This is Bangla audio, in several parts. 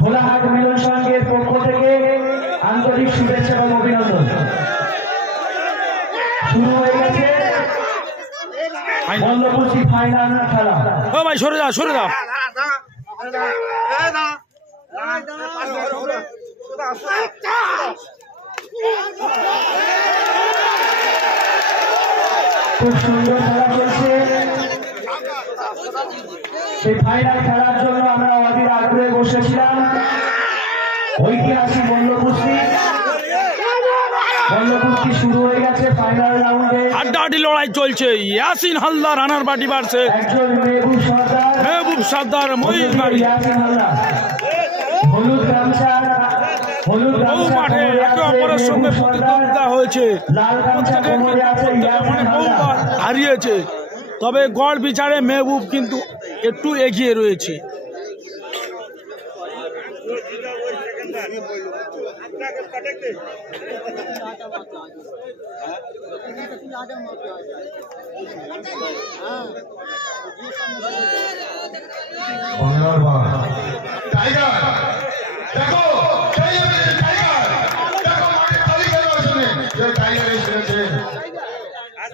ভোলাহাট মিলন সংঘের পক্ষ থেকে আন্তরিক শুভেচ্ছা এবং অভিনন্দন। শুরু হয়ে গেছে মল্লকুশি ফাইনাল খেলা। ও ভাই সরে যাও, সরে যাও। খুব সুন্দর খেলা চলছে। সেই ফাইনাল খেলার জন্য আমরা অধীর আগ্রহে বসেছিলাম। ঐতিহাসিক মল্লকুস্তি শুরু হয়ে গেছে ফাইনাল রাউন্ডে। হাড্ডাহাড্ডি লড়াই চলছে। ইয়াসিন হালদার রানার বাটি বাড়ছে। একজন মেহবুব সর্দার মহিষ বাড়ি ইয়াসিন হালদার হলুদ গামছা বহু মাঠে একে অপরের সঙ্গে প্রতিদ্বন্দ্বিতা হয়েছে। বহুবার হারিয়েছে, তবে গড় বিচারে মেহবুব কিন্তু একটু এগিয়ে রয়েছে।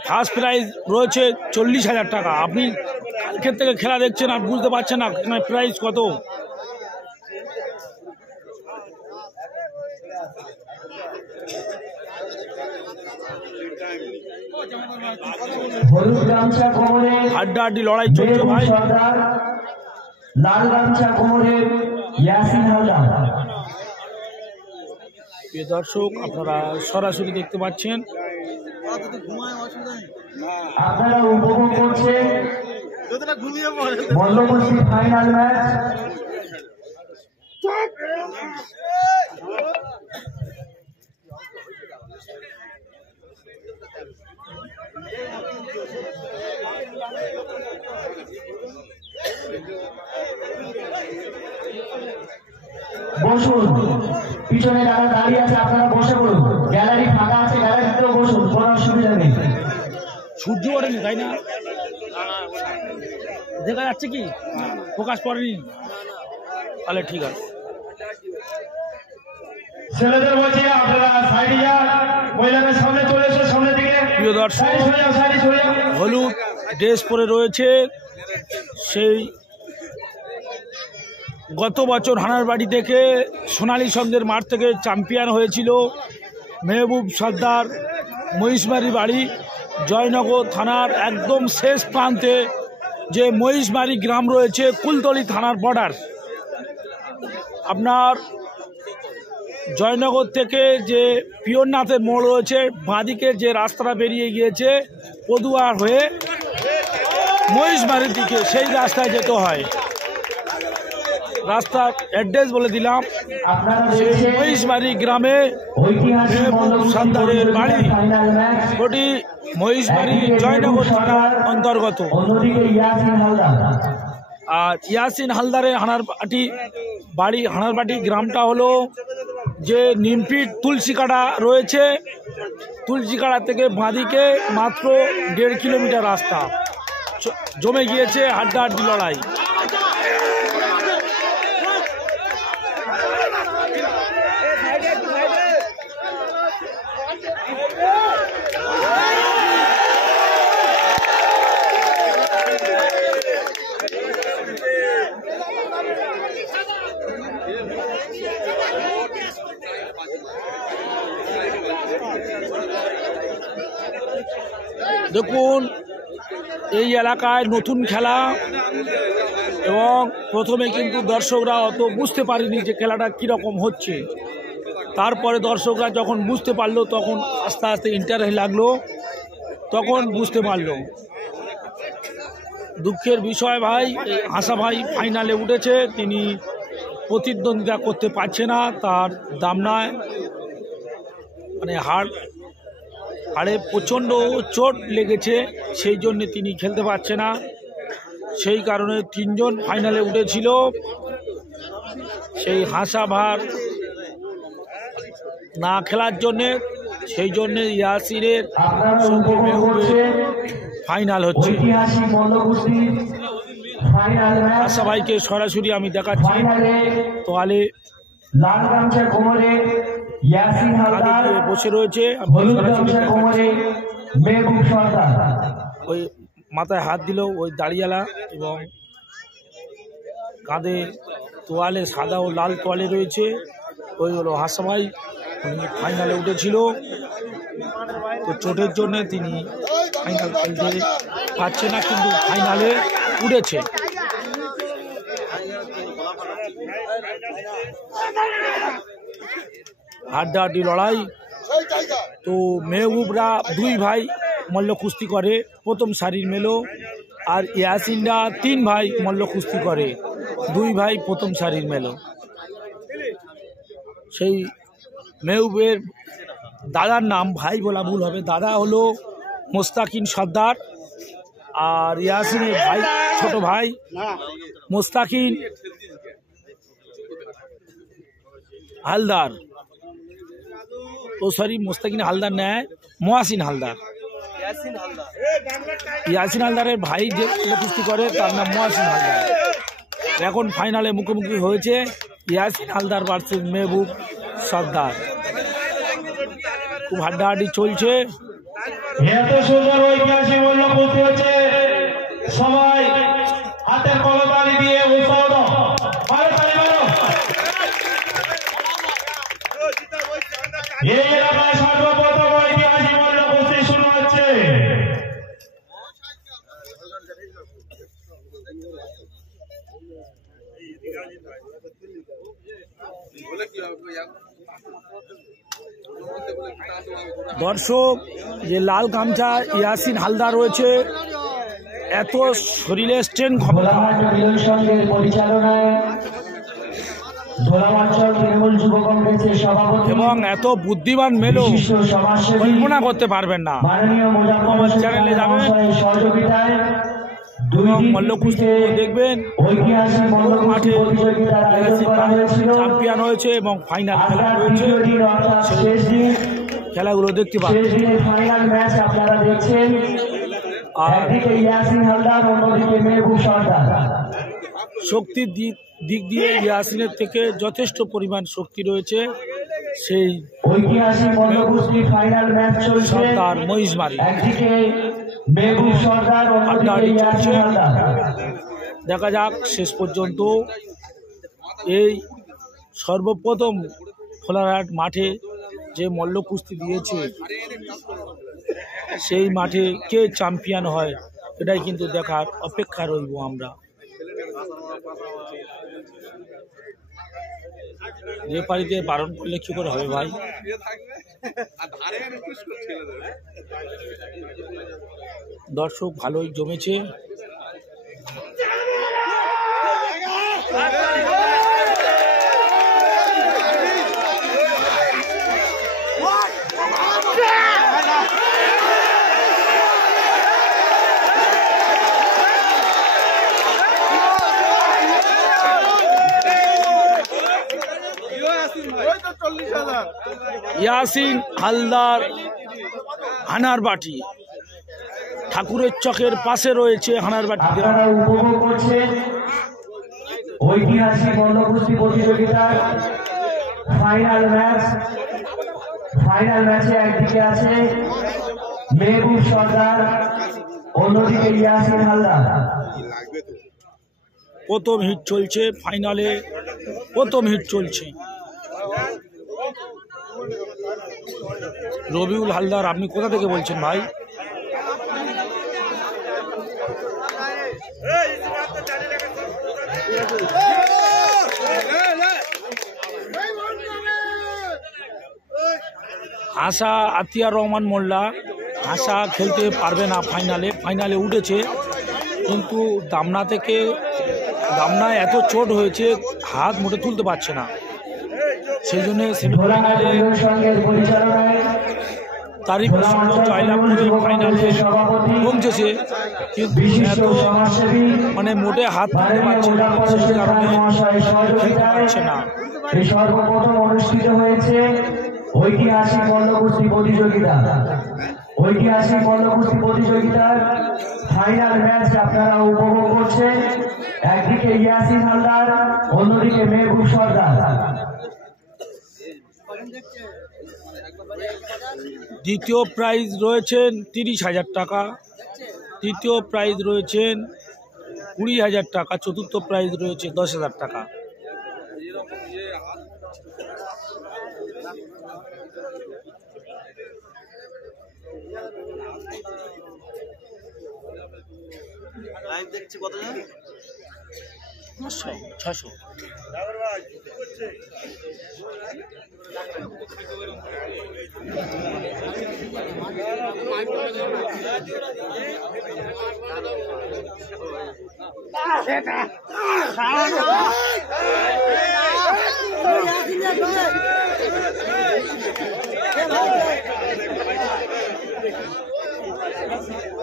ফার্স্ট প্রাইজ রয়েছে 40,000 টাকা। আপনি কালকের থেকে খেলা দেখছেন আর বুঝতে পারছেন না প্রাইজ কত। হাড্ডাহাড্ডি লড়াই চলছে ভাই। লাল গামছা কোমরে ইয়াসিন হালদার। প্রিয় দর্শক, আপনারা সরাসরি দেখতে পাচ্ছেন, আপনারা উপভোগ করছেন মল্লকুস্তি ফাইনাল ম্যাচ। বসুন, পিছনে যারা দাঁড়িয়ে আছে আপনারা বসে পড়ুন। গ্যালারি ফাঁকা আছে, গ্যালারিতেও বসুন, কোনো অসুবিধা নেই। সূর্য ওঠেনি তাই না? দেখা যাচ্ছে কি প্রকাশ পড়েনি? তাহলে ঠিক আছে। ছেলেদের বলছি আপনারা সাইডে যান, মহিলাদের সামনে চলে এসে সামনে দিকে। প্রিয় দর্শক, হলুদ ড্রেস পরে রয়েছে সেই গত বছর হানার বাড়ি থেকে সোনালী সংঘের মাঠ থেকে চ্যাম্পিয়ন হয়েছিল মেহবুব সর্দার। মহিষমারি বাড়ি জয়নগর থানার একদম শেষ প্রান্তে যে মহিষমারি গ্রাম রয়েছে, কুলতলি থানার বর্ডার। আপনার জয়নগর থেকে যে পিয়রনাথের মোড় রয়েছে, বাঁদিকে যে রাস্তাটা বেরিয়ে গিয়েছে পদুয়ার হয়ে মহিষমারির দিকে, সেই রাস্তায় যেতে হয়। রাস্তার অ্যাড্রেস বলে দিলাম, মহিষমারি গ্রামে মেহবুব সর্দারের বাড়ি, ওটি মহিষমারি জয়নগর থানার অন্তর্গত। আর ইয়াসিন হালদারের হানারবাটি গ্রামটা হলো যে নিমপিট তুলসীকাটা রয়েছে, তুলসীকাটা থেকে বাঁদিকে মাত্র 1.5 কিলোমিটার রাস্তা। জমে গিয়েছে হাড্ডাহাড্ডি লড়াই। দেখুন, এই এলাকায় নতুন খেলা এবং প্রথমে কিন্তু দর্শকরা অত বুঝতে পারেনি যে খেলাটা কীরকম হচ্ছে। তারপরে দর্শকরা যখন বুঝতে পারলো, তখন আস্তে আস্তে ইন্টারেস্ট লাগলো, তখন বুঝতে পারলো। দুঃখের বিষয় ভাই, আশা ভাই ফাইনালে উঠেছে, তিনি প্রতিদ্বন্দ্বিতা করতে পারছে না। তার দামনায় মানে হাড়ে প্রচণ্ড চোট লেগেছে, সেই জন্য তিনি খেলতে পারছে না। সেই কারণে 3 জন ফাইনালে উঠেছিল। সেই হাসাভার না খেলার জন্যে, সেই জন্য ইয়াসিরের সঙ্গে মেহবুবের ফাইনাল হচ্ছে। ঐতিহাসিক মল্লকুস্তি ফাইনাল ম্যাচ আশা ভাইকে সরাসরি আমি দেখাচ্ছি। ফাইনালে তোয়ালে লাল গামছা কোমরে ইয়াসিন হালদার, কাঁধে বসে রয়েছে, আমি হলুদ সরাসরি গামছা দেখাচ্ছি। কোমরে মেহবুব সর্দার। ওই মাথায় হাত দিল ওই দাড়িয়ালা, এবং কাঁধে তোয়ালে সাদা ও লাল তোয়ালে রয়েছে। ওই হলো আশা ভাই, উনি ফাইনালে উঠেছিল, তো চোটের জন্য তিনি ফাইনাল খেলতে পারছে না, কিন্তু ফাইনালে উঠেছে। হাড্ডাহাড্ডি লড়াই। তো মেহবুবরা দুই ভাই মল্ল কুস্তি করে প্রথম সারির মেলো, আর ইয়াসিনরা 3 ভাই মল্ল কুস্তি করে, 2 ভাই প্রথম সারির মেলো। সেই মেহবুবের দাদার নাম, ভাই বলা ভুল হবে, দাদা হলো মোস্তাকিন সর্দার, আর ইয়াসিনের ভাই ছোট ভাই মোস্তাকিন হালদার, ও সরি মোস্তাকিন হালদার নেয় মহাসিন হালদার। ইয়াসিন হালদারের ভাই যে কুস্তি করে তার নাম মহাসিন হালদার। এখন ফাইনালে মুখোমুখি হয়েছে ইয়াসিন হালদার ভার্সেস মেহবুব সর্দার। খুব হাড্ডাহাড্ডি চলছে। এত সুন্দর ঐতিহাসিক মূল্য কুস্তি হচ্ছে, সবাই হাতের কলতালি দিয়ে উৎসাহ দাও। মারো তালি মারো। এই এলাকায় সর্বপ্রথম ঐতিহাসিক মূল্য কুস্তি শুরু হচ্ছে। দর্শক, যে লাল গামছা ইয়াসিন হালদার রয়েছে, এত শরীরে স্ট্রেন ক্ষমতা, ভোলাহাট মিলন সংঘের পরিচালনায় ধোলামাঞ্চল তৃণমূল যুব কংগ্রেসের সভাপতি এবং এত বুদ্ধিমান মেলো বিশিষ্ট সমাজসেবী কল্পনা করতে পারবেন না। মাননীয় আমার চ্যানেলে যাবেন, সহযোগিতায় দুই দিন মল্ল কুস্তি দেখবেন। ঐতিহাসিক মল্ল কুস্তি প্রতিযোগিতার আয়োজন করা হয়েছিল। চ্যাম্পিয়ন হয়েছে এবং ফাইনাল খেলা আজকের রয়েছে, তৃতীয় দিন অর্থাৎ শেষ দিন, খেলাগুলো দেখতে পাবেন। শেষ দিনের ফাইনাল ম্যাচ আপনারা দেখছেন। আর একদিকে ইয়াসিন হালদার, অন্যদিকে মেহবুব সর্দার। শক্তির দিক দিয়ে ইয়াসিনের থেকে যথেষ্ট পরিমাণ শক্তি রয়েছে। সেই ঐতিহাসিক মল্ল কুস্তি ফাইনাল ম্যাচ চলছে। সর্দার মহিষমারি একদিকে মেহবুব সর্দার, অন্যদিকে ইয়াসিন হালদার। দেখা যাক শেষ পর্যন্ত। এই সর্বপ্রথম খোলারহাট মাঠে যে মল্ল কুস্তি দিয়েছে, সেই মাঠে কে চ্যাম্পিয়ন হয়, এটাই কিন্তু দেখার অপেক্ষা রইব আমরা। রেফারিতে বারণ করলে কি করে হবে ভাই? দর্শক ভালোই জমেছে। ইয়াসিন হালদার হানারবাটি, ঠাকুরের চকের পাশে রয়েছে হানারবাটি। আপনারা উপভোগ করছেন ঐতিহাসিক মল্ল কুস্তি প্রতিযোগিতার ফাইনাল ম্যাচ। ফাইনাল ম্যাচে একদিকে আছে মেহবুব সর্দার, অন্যদিকে ইয়াসিন হালদার। প্রথম হিট চলছে, ফাইনালে প্রথম হিট চলছে। রবিউল হালদার, আপনি কোথা থেকে বলছেন ভাই? আশা আতিয়ার রহমান মোল্লা, আশা খেলতে পারবে না ফাইনালে উঠেছে, কিন্তু দামনায় এত চোট হয়েছে হাত মুঠে তুলতে পারছে না, সেই জন্য সেমিফাইনালে তারিফের সঙ্গে জয়লাভ করে ফাইনালে পৌঁছেছে, কিন্তু মানে মোটে হাত তুলতে পারছে না, সেই কারণে খেলতে পারছে না। সর্বপ্রথম অনুষ্ঠিত হয়েছে ঐতিহাসিক মল্ল কুস্তি প্রতিযোগিতা। ঐতিহাসিক মল্লকুস্তি প্রতিযোগিতার ফাইনাল ম্যাচ আপনারা উপভোগ করছেন। একদিকে ইয়াসিন হালদার, অন্যদিকে মেহবুব সর্দার। দ্বিতীয় প্রাইজ রয়েছেন 30,000 টাকা, তৃতীয় প্রাইজ রয়েছেন 20,000 টাকা, চতুর্থ প্রাইজ রয়েছে 10,000 টাকা। দেখছি কত 600।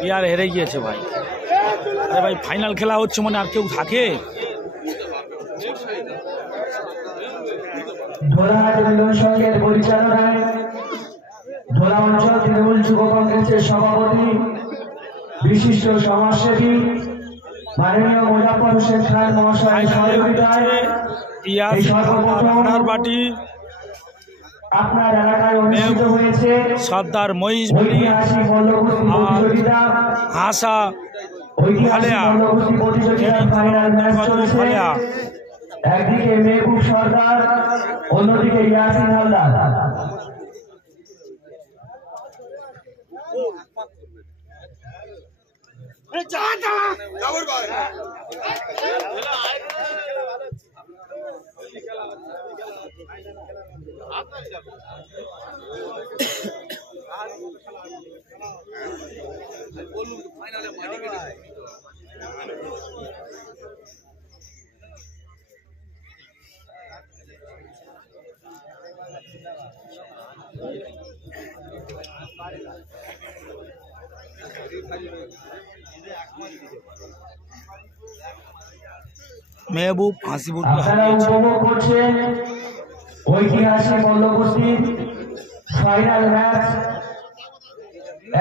ইয়ার হেরে গিয়েছে ভাই। আরে ভাই ফাইনাল খেলা হচ্ছে মানে আর কেউ থাকে? ধোলাহাট মিলন সংঘের পরিচালনায় ধোলা অঞ্চল তৃণমূল যুব কংগ্রেসের সভাপতি বিশিষ্ট সমাজসেবী মাননীয় মুজাফর হোসেন খান মহাশয় সহযোগিতায় এই সর্বপ্রথম বাটি আপনার এলাকায় অনুষ্ঠিত হয়েছে সর্দার মহিষ বলি ঐতিহাসিক মল্লকুস্তি প্রতিযোগিতা। হাসা ঐতিহাসিক মল্লকুস্তি প্রতিযোগিতার ফাইনাল ম্যাচ চলছে। একদিকে মেহবুব সর্দার, অন্যদিকে ইয়াসিন হালদার। মেহবুব হাসিবুল আপনারা উপভোগ করছেন ঐতিহাসিক মল্লকুস্তির ফাইনাল ম্যাচ।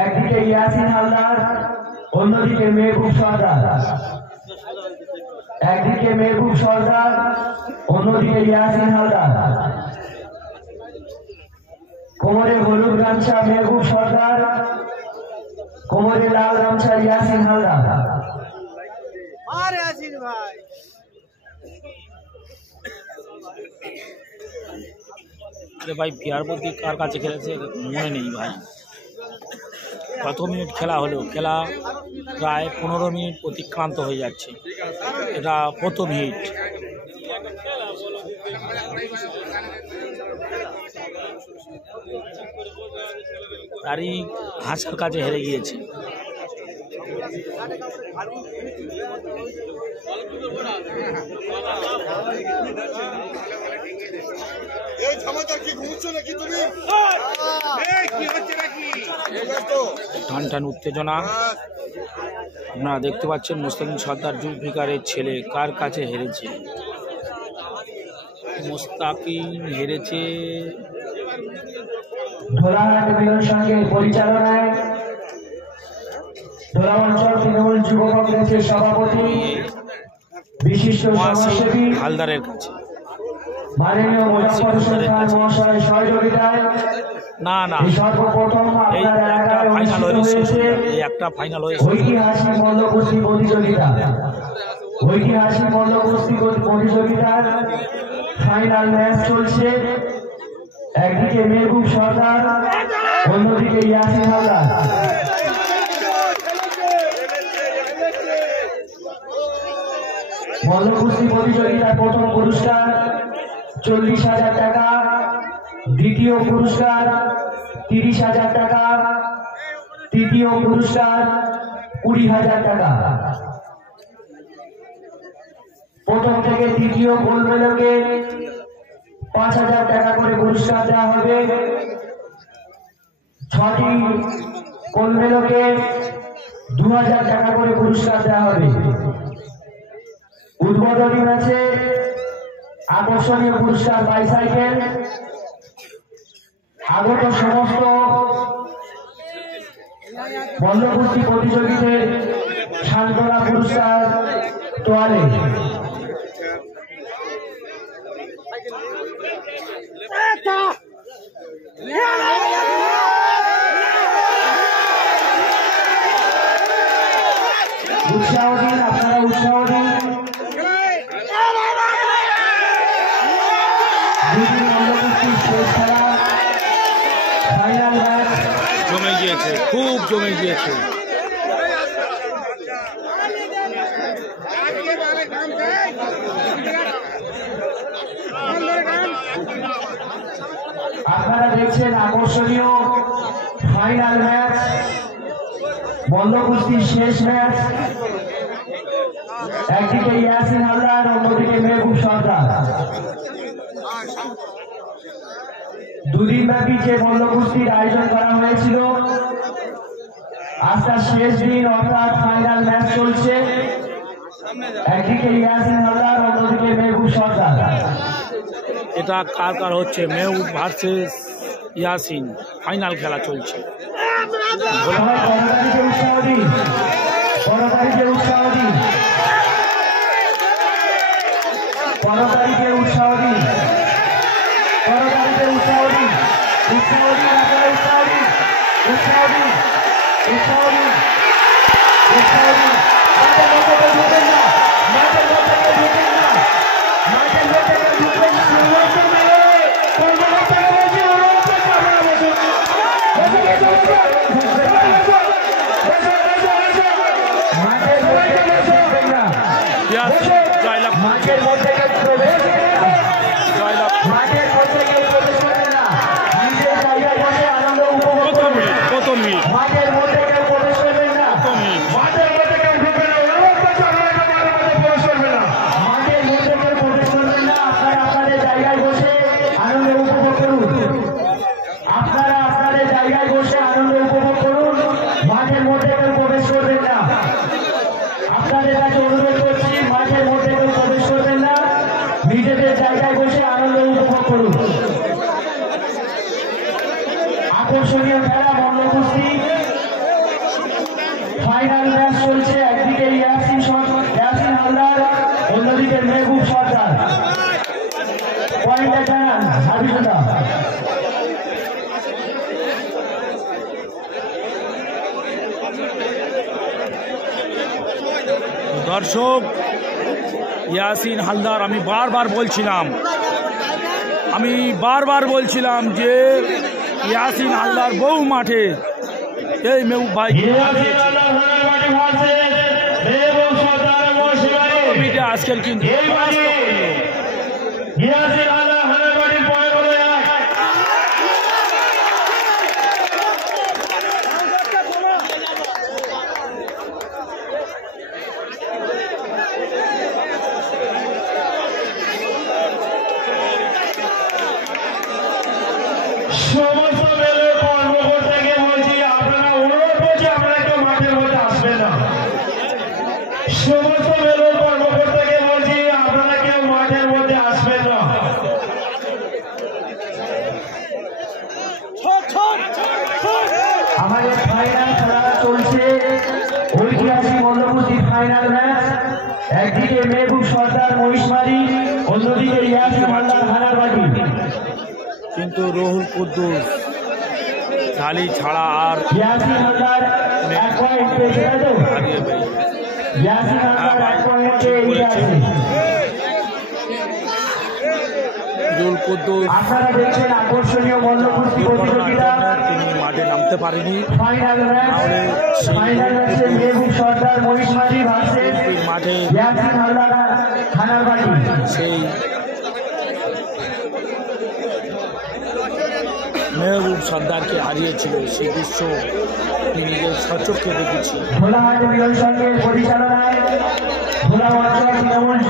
একদিকে ইয়াসিন হালদার, অন্যদিকে মেহবুব সর্দার। একদিকে মেহবুব সর্দার, অন্যদিকে ইয়াসিন হালদার। কোমরে হলুদ গামছা মেহবুব সর্দার, কোমরে লাল গামছা ইয়াসিন হালদার। আরে ভাই বিহারপতি কার কাছে খেলেছে মনে নেই ভাই। কত মিনিট খেলা হলো? খেলা প্রায় 15 মিনিট অতিক্রান্ত হয়ে যাচ্ছে। এটা প্রথম হিট। তারই হাসার কাছে হেরে গিয়েছে। টান টান উত্তেজনা আপনারা দেখতে পাচ্ছেন। মোস্তাকিম সর্দার জুলফিকারের ছেলে কার কাছে হেরেছে? মোস্তাকিম হেরেছে ধোলাহাট মিলন সংঘের পরিচালনায় ধোলা অঞ্চল তৃণমূল যুব কংগ্রেসের সভাপতি বিশিষ্ট সমাজসেবী হালদারের কাছে। মাননীয় মুজাফর হোসেন খান মহাশয় সহযোগিতায় না না, সর্বপ্রথম এই আপনার একটা এলাকায় ফাইনাল অনুষ্ঠিত হয়েছে, হয়েছে এই একটা ফাইনাল হয়েছে। ঐতিহাসিক মল্লকুস্তি প্রতিযোগিতা। ঐতিহাসিক মল্লকুস্তি প্রতিযোগিতার ফাইনাল ম্যাচ চলছে। একদিকে মেহবুব সর্দার, অন্যদিকে ইয়াসিন হালদার। মল্লকুস্তি প্রতিযোগিতার প্রথম পুরস্কার 40,000 টাকা, দ্বিতীয় পুরস্কার 30,000 টাকা, তৃতীয় পুরস্কার 20,000 টাকা। প্রথম থেকে তৃতীয় গোল্ড মেডেলকে 5,000 টাকা করে পুরস্কার দেওয়া হবে। 6টি গোল্ড মেডেলকে 2,000 টাকা করে পুরস্কার দেওয়া হবে। উদ্বোধনী ম্যাচে আকর্ষণীয় পুরস্কার বাইসাইকেল। আগত সমস্ত মল্ল কুস্তি প্রতিযোগীদের সান্ত্বনা পুরস্কার তোয়ালে। উৎসাহ দিন, আপনারা উৎসাহ দিন। দুদিন মল্ল কুস্তির শেষ খেলা, ফাইনাল ম্যাচ জমে গিয়েছে, খুব জমে গিয়েছে। আপনারা দেখছেন আকর্ষণীয় ফাইনাল ম্যাচ, মল্ল কুস্তির শেষ ম্যাচ। একদিকে ইয়াসিন হালদার, অন্যদিকে মেহবুব সর্দার। দুদিন ব্যাপী যে মল্ল কুস্তির আয়োজন করা হয়েছিল, আজ তার শেষ দিন অর্থাৎ ফাইনাল ম্যাচ চলছে। একদিকে ইয়াসিন হালদার, অন্যদিকে মেহবুব সর্দার। এটা কার কার হচ্ছে? মেহবুব ভার্সেস ইয়াসিন, ফাইনাল খেলা চলছে। সবাই করতালিতে উৎসাহ দিন, করতালিতে উৎসাহ দিন, করতালিতে উৎসাহ দিন, করতালিতে উৎসাহ দিন, উৎসাহ দিন, আপনারা উৎসাহ দিন, উৎসাহ দিন, উৎসাহ দিন, উৎসাহ দিন। মাঠের মধ্যে কেউ ঢুকবেন না, মাঠের মধ্যে কেউ ঢুকবেন না, মাঠের মধ্যে কেউ ঢুকবেন না। অনুরোধ মেলে কর্মকর্তাকে বলছি, অনুরোধ করছি আপনারা বসুন, বসুন, বসুন, বসুন। মাঠের মধ্যে কেউ ঢুকবেন না, ইয়াসিন জয়লাভ, মাঠের মধ্যে কেউ প্রবেশ করবেন না, জয়লাভ। মাঠের মধ্যে কেউ প্রবেশ করবেন না, নিজের জায়গায় বসে আনন্দ উপভোগ কত করবেন। মিনিট, কত মিনিট, মাঠের মধ্যে কেউ প্রবেশ করবেন না, কত মিনিট। মাঠের মধ্যে কেউ ঢুকবেন না, অনুরোধ করছি আপনারা কেউ মাঠের মধ্যে প্রবেশ করবেন না, মাঠের মধ্যে কেউ প্রবেশ করবেন না। আপনারা আপনাদের জায়গায় বসে আনন্দ উপভোগ করুন, আপনারা আপনাদের জায়গায় বসে আনন্দ উপভোগ করুন, মাঠের মধ্যে কেউ প্রবেশ করবেন না। আপনাদের কাছে অনুরোধ করছি, মাঠের মধ্যে কেউ প্রবেশ করবেন না, নিজেদের জায়গায় বসে আনন্দ উপভোগ করুন। আকর্ষণীয় খেলা মল্ল কুস্তি, ফাইনাল ম্যাচ চলছে। একদিকে ইয়াসিন হালদার, অন্যদিকে মেহবুব সর্দার। পয়েন্টটা জানান হাবিবুল্লাহ। দর্শক, ইয়াসিন হালদার, আমি বারবার বলছিলাম যে ইয়াসিন হালদার বহু মাঠে এই মেহবুব ভাই আজকের কিন্তু সমস্ত বেলের কর্মকর্তাকে বলছি, আপনারা অনুরোধ করছি, আপনারা কেউ মাঠের মধ্যে আসবেন না। সমস্ত বেলের কর্মকর্তাকে বলছি, আপনারা কেউ মাঠের মধ্যে আসবেন না। আমাদের ফাইনাল খেলা চলছে, ঐতিহাসিক মল্ল কুস্তির ফাইনাল ম্যাচ। একদিকে মেহবুব সর্দার মহিষমারি, অন্যদিকে ইয়াসিন হালদার হানারবাড়ি। কিন্তু রুহুল কুদ্দুস ঢালি ছাড়া আর ইয়াসিন হালদার 1 পয়েন্ট পেয়েছে, তাই তো? হারিয়ে পেয়ে ইয়াসিন হালদার 1 পয়েন্টে এগিয়ে আছে। রুহুল কুদ্দুস আপনারা দেখছেন আকর্ষণীয় মল্ল কুস্তি প্রতিযোগিতা, তিনি মাঠে নামতে পারেনি। ফাইনাল ম্যাচে মেহবুব সর্দার মহিষমারি ভার্সেস মাঠে ইয়াসিন হালদার হানারবাড়ি। সেই মেহবুব সর্দারকে হারিয়েছিল, সেই দৃশ্য নিজের সচক্ষে দেখেছি। ভোলাহাট মিলন সংঘের পরিচালনায় ভোলা অঞ্চল তৃণমূল